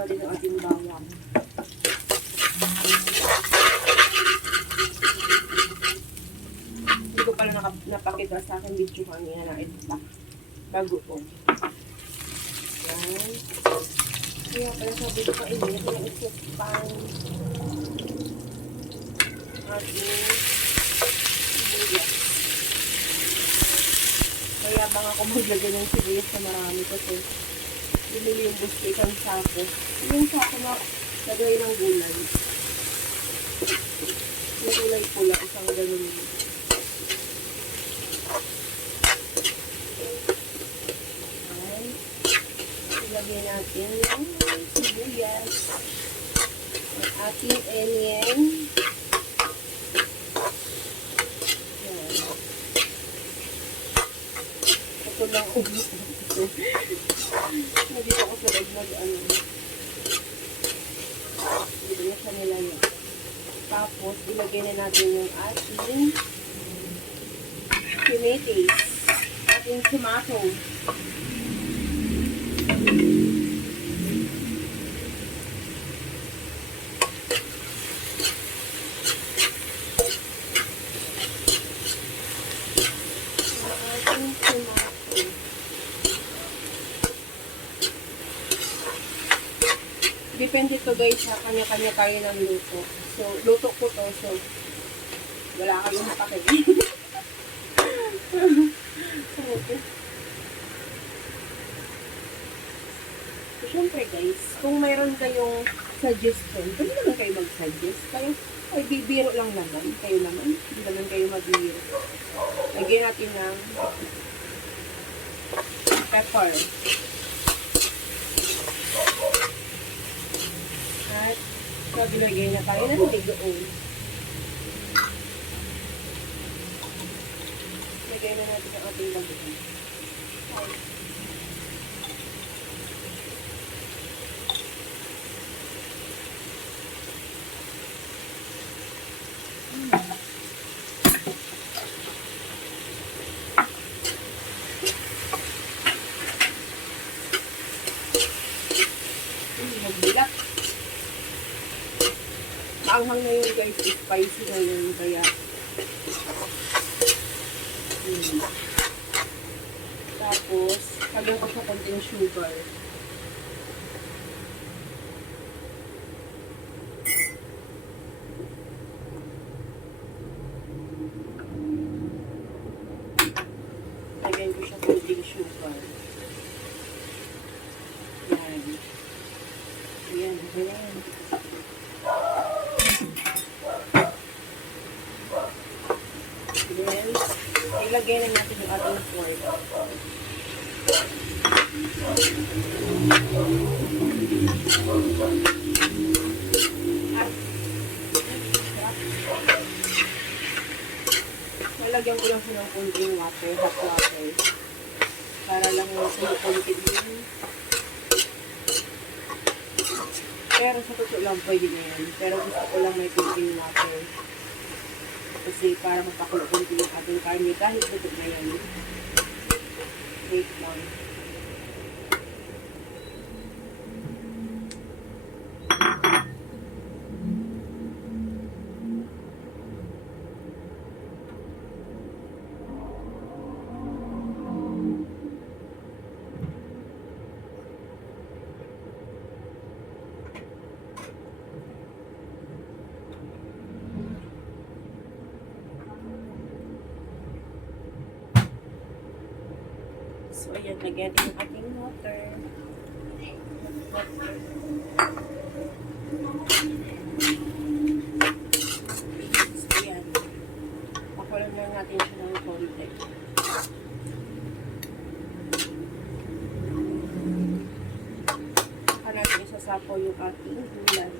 natin ang ating bawang. Hindi ko pala napakita sa akin video kanina na ito. Bago po. Yan. Kaya pala sabi ko kainin na pinag-isip pang ating sibuyas. Kaya bang ako maglagay ng sibuyas na marami kasi bumili yung gusto isang sako. Yung sako na lagay ng gulay. Yung gulay pula, isang ganun. Okay. Ilagay natin yung sibuyas. Ang ating onion. Yan. Ito lang ubos na ito. Nandito ako sa loob ano. Dito na siya nila yun. Tapos, ilagay na natin yung ating tomatoes. Ating tomato. Depende to guys sa kanya-kanya tayo ng luto. So, luto ko to. So, wala kayong pakit. Okay. So, syempre guys, kung mayroon kayong suggestion, pwede naman kayo mag-suggest. Kayo, ay bibiro lang naman. Kayo naman. Hindi naman kayo magbiro. Lagyan natin ng pepper. At paglagay na tayo ng ligoon. Lagay na natin ang ating ligoon. Magbilat. Maanghang na yun guys, spicy na yun, kaya tapos lagyan ko sa konting sugar. Lagyan ko siya konting sugar. Yan. Ayan, ayan. Then, ilagay na natin yung ating pork. Lalagyan ko lang siya ng konting water, hot water. Para lang sumukunti din. Pero sa totoo lang pwede na yan. Pero gusto ko lang may konting water. Kasi para mapakulo-kunti yung ating karne kahit luto na yan. Wait lang. So, ayan, lagyan din yung ating water. So, ayan. Pakulan lang natin siya ng konti. Saka natin isasapo yung ating gulay.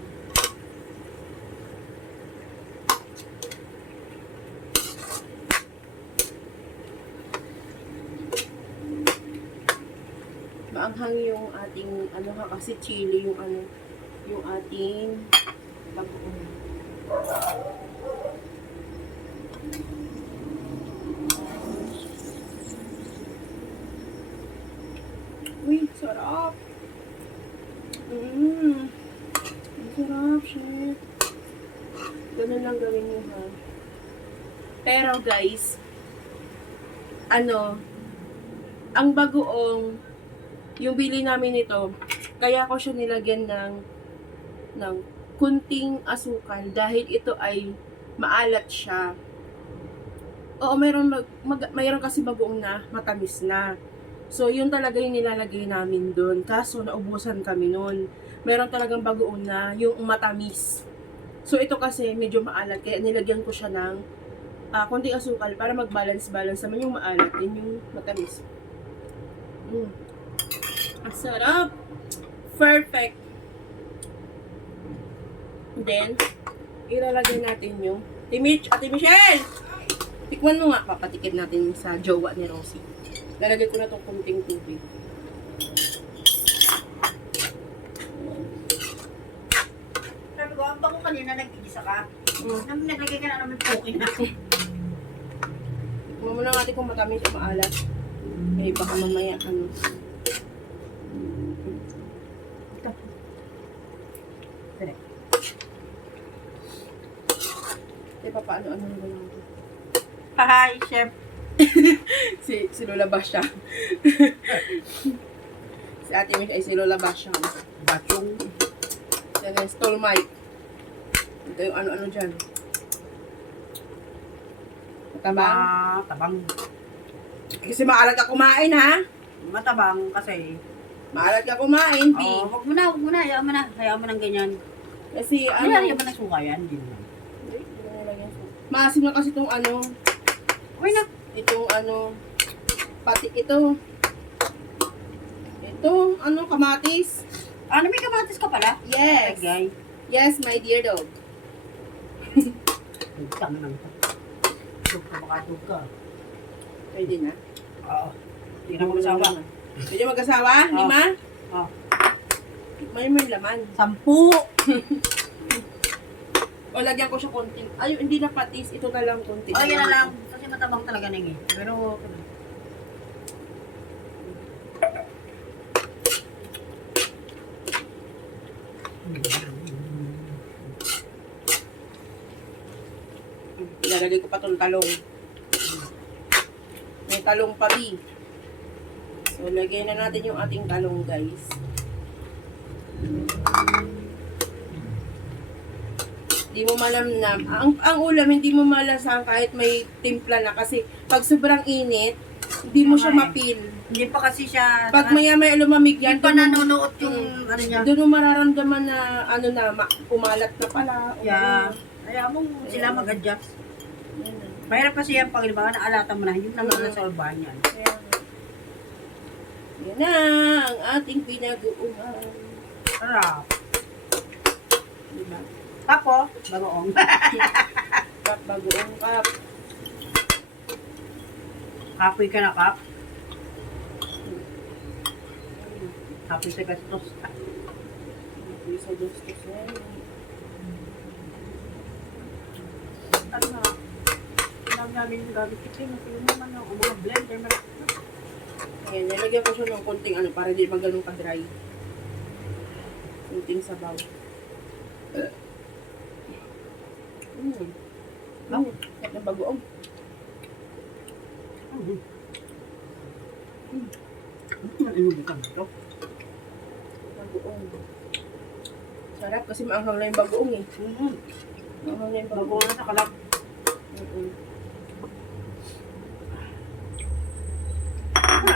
Maanghang yung ating ano ha, kasi chili yung ano, yung ating bagoong. Uy, sarap. Ang sarap, shit. Ganun lang gawin mo, ha. Pero, guys, ang bagoong, yung bili namin nito, kaya ko siya nilagyan ng kunting asukal dahil ito ay maalat siya. Oo, mayroon kasi bagoong na matamis na. So, yun talaga yung nilalagay namin doon. Kaso, naubusan kami noon. Meron talagang bagoong na yung matamis. So, ito kasi medyo maalat. Kaya nilagyan ko siya ng konting asukal para mag-balance-balance naman yung maalat din yung matamis. Ang sarap! Perfect! Then, ilalagay natin yung Ate Michelle! Tikman mo nga, papatikim natin sa jowa ni Rosie. Lalagay ko na itong kunting tubig. Sabi ko, ang bango kanina nag-igisa ka. Naglagay ka na naman pukin na. Tikman mo na natin kung matamis o maalat. Eh, baka mamaya paano mo lang ito. Hi, chef. si Lola Basha. Si Ate Mish ay si Lola Basha. Bachong. Yan yung stole mic. Ito yung ano-ano dyan. Matabang. Matabang. Kasi maalat ka kumain, ha? Matabang kasi. Maalat ka kumain, P. Oo, wag mo na. Hayaan mo ng ganyan. Kasi Hayaan mo na suka yan. Hindi naman. Maasim na kasi itong Okay na. itong pati ito. Ito, kamatis. May kamatis ka pala? Yes. Guy. Yes, my dear dog. Tama lang ito. Dog ka, makadog ka. Pwede na. Oo. Hindi na mag-asawa. Pwede mag-asawa? Oo. 5? Oo. May laman. 10. O, lagyan ko siya konting. Ay, hindi na patis. Ito na lang konti. Yan na lang. Kasi matabang talaga na yun. Pero, Ilalagay ko pa itong talong. May talong pa, B. So, lagyan na natin yung ating talong, guys. Hindi mo malamnam. Ang ulam, hindi mo malasahan kahit may timpla na. Kasi, pag sobrang init, hindi mo siya mapil. hindi pa kasi siya... Pag maya-maya lumamig yan, Hindi pa nanonood yung ano niya. doon mo mararamdaman na, umalat na pala. Yeah. Kaya mo sila mag-adjust. Mahirap kasi yan pag baka naalatan mo na, yun lang ang nasolbahan yan. Yan na, ang ating pinag-uuman. Sarap. Diba? Tapo, bagoong. Kap, bagoong kap. Kapoy ka na, Kap. Kapoy sa gastos. Kapoy sa gastos yan. Ano na? Alam namin yung gamit kasi yung naman yung mga blender. Ayan, nilagyan ko siya ng konting para di maganong ka-dry. Konting sabaw. Yan ang bagoong. Inubukan ito. Bagoong. Sarap kasi maanghang na yung bagoong eh. Maanghang na yung bagoong. Bagoong na sa kalab.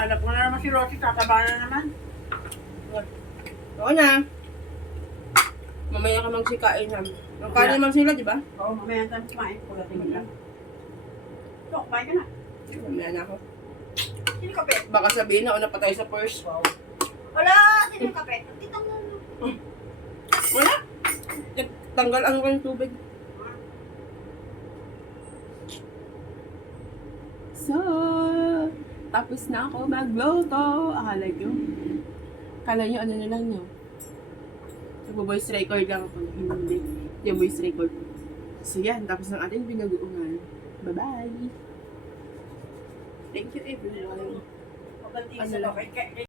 Alam ko na naman si Rosie, tataba na naman. Oo na. Mamaya ka magsikain ha. Magkano naman sila, di ba? Oo, mamaya ka kumain. Pulating lang. So, kumain ka na. Mamaya na ako. Sino kape? Baka sabihin na, una pa tayo sa first. Wow. Wala! Sino kape? Kita mo. Wala. Tanggal ang kanyang tubig. So, tapos na ako magluto. Akala nyo, ano na lang nyo. Nag-voice record lang ako. Hindi. Yung voice record. So yan, tapos ng ating pinag-uungan. Bye-bye! Thank you everyone. Maganti sa